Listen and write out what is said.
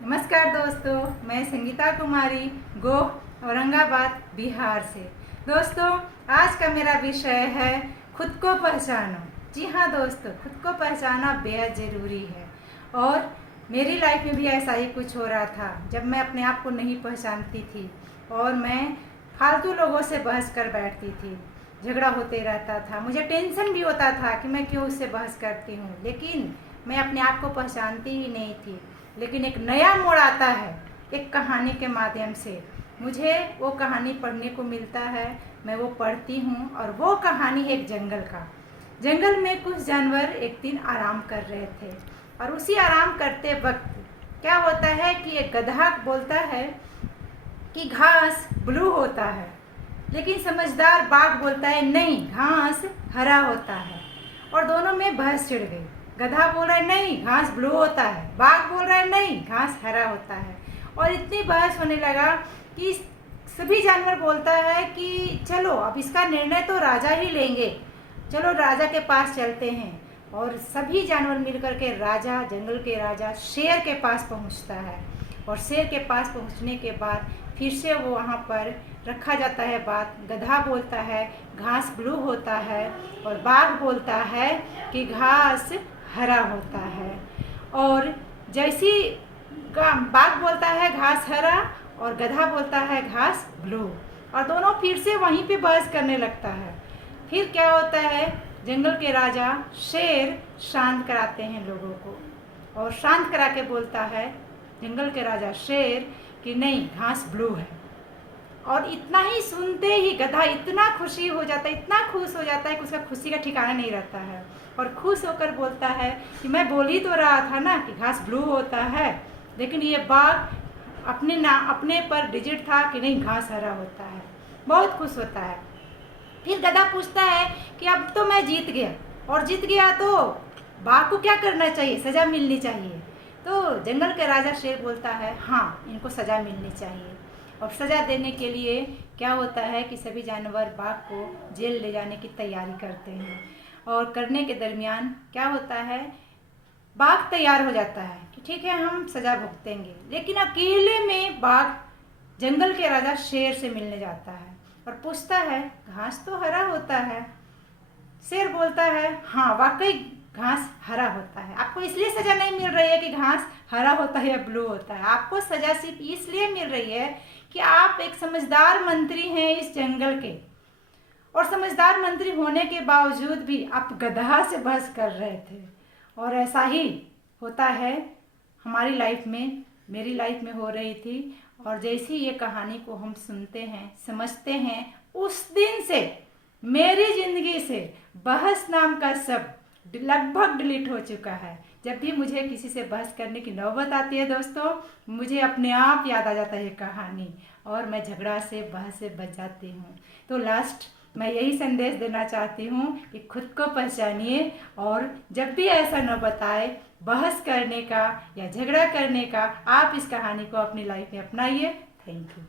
नमस्कार दोस्तों, मैं संगीता कुमारी गोह औरंगाबाद बिहार से। दोस्तों, आज का मेरा विषय है खुद को पहचानो। जी हाँ दोस्तों, खुद को पहचानना बेहद ज़रूरी है। और मेरी लाइफ में भी ऐसा ही कुछ हो रहा था जब मैं अपने आप को नहीं पहचानती थी और मैं फालतू लोगों से बहस कर बैठती थी। झगड़ा होते रहता था, मुझे टेंशन भी होता था कि मैं क्यों उससे बहस करती हूँ, लेकिन मैं अपने आप को पहचानती ही नहीं थी। लेकिन एक नया मोड़ आता है एक कहानी के माध्यम से। मुझे वो कहानी पढ़ने को मिलता है, मैं वो पढ़ती हूँ और वो कहानी है एक जंगल का। जंगल में कुछ जानवर एक दिन आराम कर रहे थे और उसी आराम करते वक्त क्या होता है कि एक गधा बोलता है कि घास ब्लू होता है, लेकिन समझदार बाघ बोलता है नहीं, घास हरा होता है। और दोनों में बहस छिड़ गई। गधा बोल रहा है नहीं, घास ब्लू होता है, बाघ बोल रहा है नहीं, घास हरा होता है। और इतनी बहस होने लगा कि सभी जानवर बोलता है कि चलो अब इसका निर्णय तो राजा ही लेंगे, चलो राजा के पास चलते हैं। और सभी जानवर मिलकर के राजा, जंगल के राजा शेर के पास पहुंचता है। और शेर के पास पहुंचने के बाद फिर से वो वहाँ पर रखा जाता है बात। गधा बोलता है घास ब्लू होता है और बाघ बोलता है कि घास हरा होता है। और जैसी बाघ बोलता है घास हरा और गधा बोलता है घास ब्लू, और दोनों फिर से वहीं पे बहस करने लगता है। फिर क्या होता है, जंगल के राजा शेर शांत कराते हैं लोगों को, और शांत करा के बोलता है जंगल के राजा शेर कि नहीं, घास ब्लू है। और इतना ही सुनते ही गधा इतना खुशी हो जाता है, इतना खुश हो जाता है कि उसका खुशी का ठिकाना नहीं रहता है। और खुश होकर बोलता है कि मैं बोल ही तो रहा था ना कि घास ब्लू होता है, लेकिन ये बाघ अपने पर डिजिट था कि नहीं, घास हरा होता है। बहुत खुश होता है। फिर गधा पूछता है कि अब तो मैं जीत गया, और जीत गया तो बाघ को क्या करना चाहिए, सज़ा मिलनी चाहिए। तो जंगल के राजा शेर बोलता है हाँ, इनको सज़ा मिलनी चाहिए। और सज़ा देने के लिए क्या होता है कि सभी जानवर बाघ को जेल ले जाने की तैयारी करते हैं। और करने के दरमियान क्या होता है, बाघ तैयार हो जाता है कि ठीक है, हम सज़ा भुगतेंगे। लेकिन अकेले में बाघ जंगल के राजा शेर से मिलने जाता है और पूछता है घास तो हरा होता है। शेर बोलता है हाँ, वाकई घास हरा होता है। आपको इसलिए सज़ा नहीं मिल रही है कि घास हरा होता है या ब्लू होता है, आपको सज़ा सिर्फ इसलिए मिल रही है कि आप एक समझदार मंत्री हैं इस जंगल के, और समझदार मंत्री होने के बावजूद भी आप गधा से बहस कर रहे थे। और ऐसा ही होता है हमारी लाइफ में, मेरी लाइफ में हो रही थी। और जैसी ये कहानी को हम सुनते हैं, समझते हैं, उस दिन से मेरी ज़िंदगी से बहस नाम का शब्द लगभग डिलीट हो चुका है। जब भी मुझे किसी से बहस करने की नौबत आती है दोस्तों, मुझे अपने आप याद आ जाता है ये कहानी, और मैं झगड़ा से, बहस से बच जाती हूँ। तो लास्ट मैं यही संदेश देना चाहती हूँ कि खुद को पहचानिए, और जब भी ऐसा नौबत आए बहस करने का या झगड़ा करने का, आप इस कहानी को अपनी लाइफ में अपनाइए। Thank you.